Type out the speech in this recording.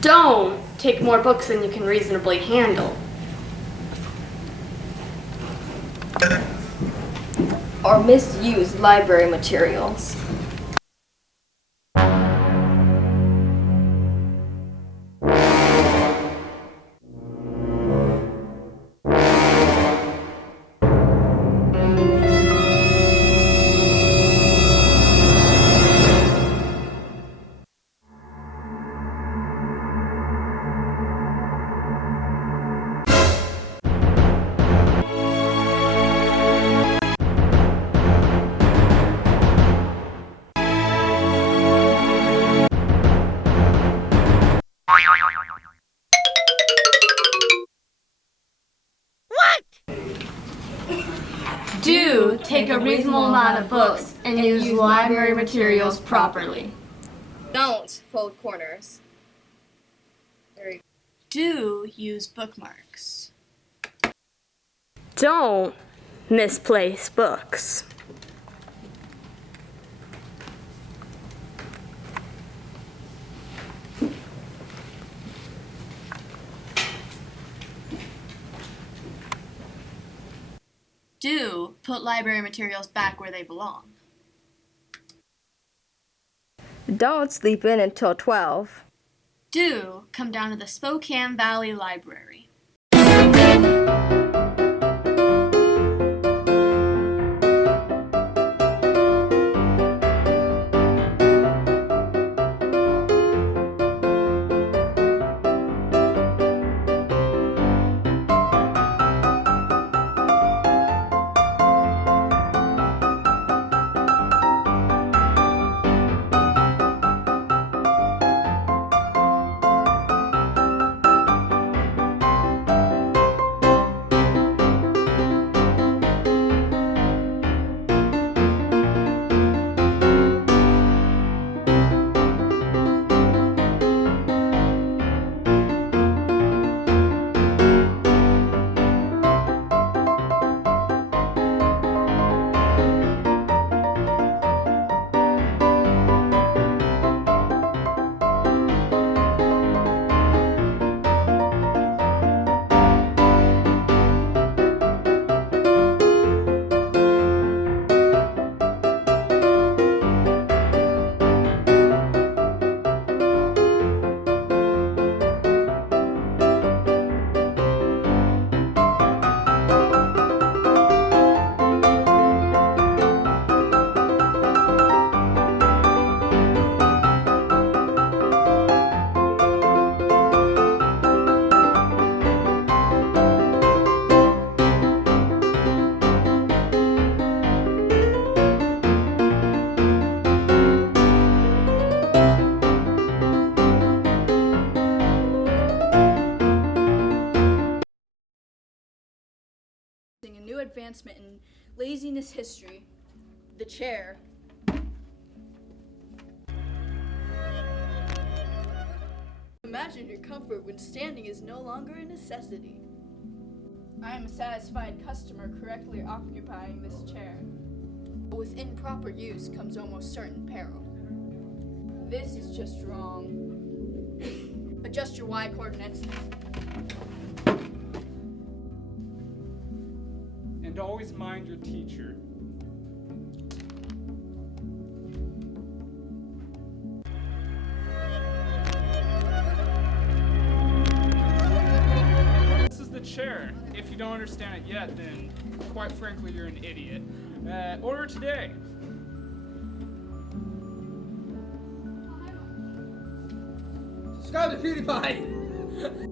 Don't take more books than you can reasonably handle. Or misuse library materials. Do take a reasonable amount of books and use library materials properly. Don't fold corners. Do use bookmarks. Don't misplace books. Do put library materials back where they belong. Don't sleep in until 12. Do come down to the Spokane Valley Library. A new advancement in laziness history, the chair. Imagine your comfort when standing is no longer a necessity. I am a satisfied customer correctly occupying this chair. But with improper use comes almost certain peril. This is just wrong. Adjust your Y coordinates. And always mind your teacher. This is the chair. If you don't understand it yet, then quite frankly, you're an idiot. Order today. Subscribe to PewDiePie!